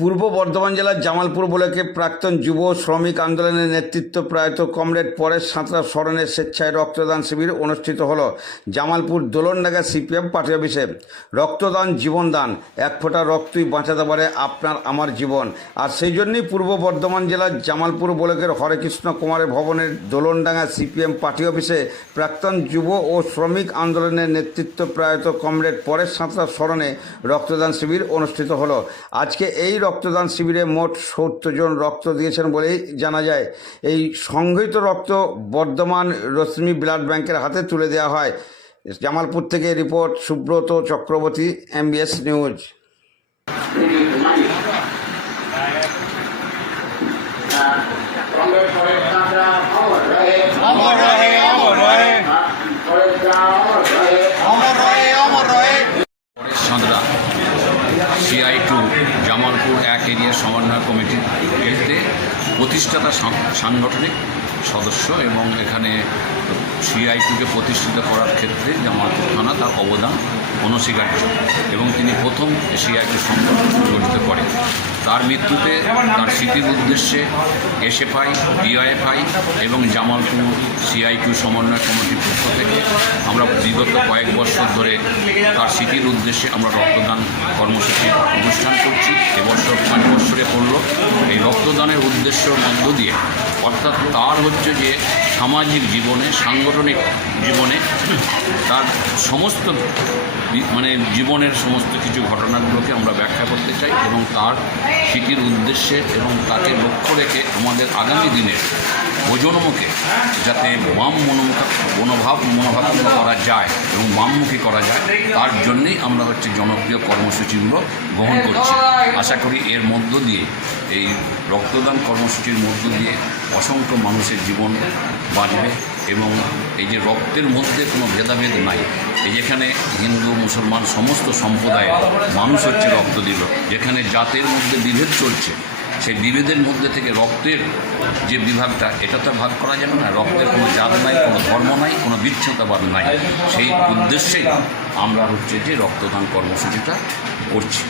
পূর্ব বর্ধমান জেলার জামালপুর ব্লকে প্রাক্তন যুব শ্রমিক আন্দোলনের নেতৃত্ব প্রয়াত কমরেড পরেশ সাঁতরা স্মরণে স্বেচ্ছায় রক্তদান শিবির অনুষ্ঠিত হল। জামালপুর দোলনডাঙ্গা সিপিএম পার্টি অফিসে। রক্তদান জীবনদান এক ফোঁটা রক্তই বাঁচাতে পারে আপনার আমার জীবন। আর সেই জন্যই পূর্ব বর্ধমান জেলার জামালপুর ব্লকের হরেকৃষ্ণ কুমারের ভবনের দোলনডাঙ্গা সিপিএম পার্টি অফিসে প্রাক্তন যুব ও শ্রমিক আন্দোলনের নেতৃত্ব প্রয়াত কমরেড পরেশ সাঁতরা স্মরণে রক্তদান শিবির অনুষ্ঠিত হল। আজকে এই রক্তদান শিবিরে মোট সত্তর জন রক্ত দিয়েছেন বলেই জানা যায়। এই সংগৃহীত রক্ত বর্ধমান রশ্মি ব্লাড ব্যাংকের হাতে তুলে দেওয়া হয়। জামালপুর থেকে report, Subrata Chakraborty, MBS news. এক সমন্বয় কমিটির এতে প্রতিষ্ঠাতা সাংগঠনিক সদস্য এবং এখানে সিআইটিকে প্রতিষ্ঠিত করার ক্ষেত্রে জামালপুর থানা তার অবদান অনস্বীকার্য এবং তিনি প্রথম সিআইটি সংগঠন গঠিত করে তার মৃত্যুতে তার স্মৃতির উদ্দেশ্যে এসএফআই, ডিআইএফআই এবং জামালপুর সিআই টু সমন্বয় কমিটির পক্ষ থেকে আমরা বিগত কয়েক বছর ধরে তার স্মৃতির উদ্দেশ্যে আমরা রক্তদান কর্মসূচির অনুষ্ঠান করছি। এবছর পাঁচ বছরে পড়ল। এই রক্তদানের উদ্দেশ্যের মধ্য দিয়ে অর্থাৎ তার হচ্ছে যে সামাজিক জীবনে, সাংগঠনিক জীবনে তার সমস্ত মানে জীবনের সমস্ত কিছু ঘটনাগুলোকে আমরা ব্যাখ্যা করতে চাই এবং তার স্মৃতির উদ্দেশ্যে এবং তাকে লক্ষ্য রেখে আমাদের আগামী দিনের প্রজন্মকে যাতে বাম মনোমুখ মনোভাব মনোভাবাপন্ন করা যায় এবং বামমুখী করা যায়, তার জন্যেই আমরা হচ্ছে জনপ্রিয় কর্মসূচিগুলো গ্রহণ করছি। আশা করি এর মধ্য দিয়ে এই রক্তদান কর্মসূচির মধ্য দিয়ে অসংখ্য মানুষের জীবন বাঁচবে এবং এই যে রক্তের মধ্যে কোনো ভেদাভেদ নাই, এই যেখানে হিন্দু, মুসলমান সমস্ত সম্প্রদায়ের মানুষ হচ্ছে রক্ত দিল যেখানে জাতের মধ্যে বিভেদ চলছে, সেই বিভেদের মধ্যে থেকে রক্তের যে বিভাগটা, এটা তো ভাগ করা যাবে না, রক্তের কোনো জাত নাই, কোনো ধর্ম নাই, কোনো বিচ্ছিন্নতাবাদ নাই, সেই উদ্দেশ্যেই আমরা হচ্ছে যে রক্তদান কর্মসূচিটা করছি।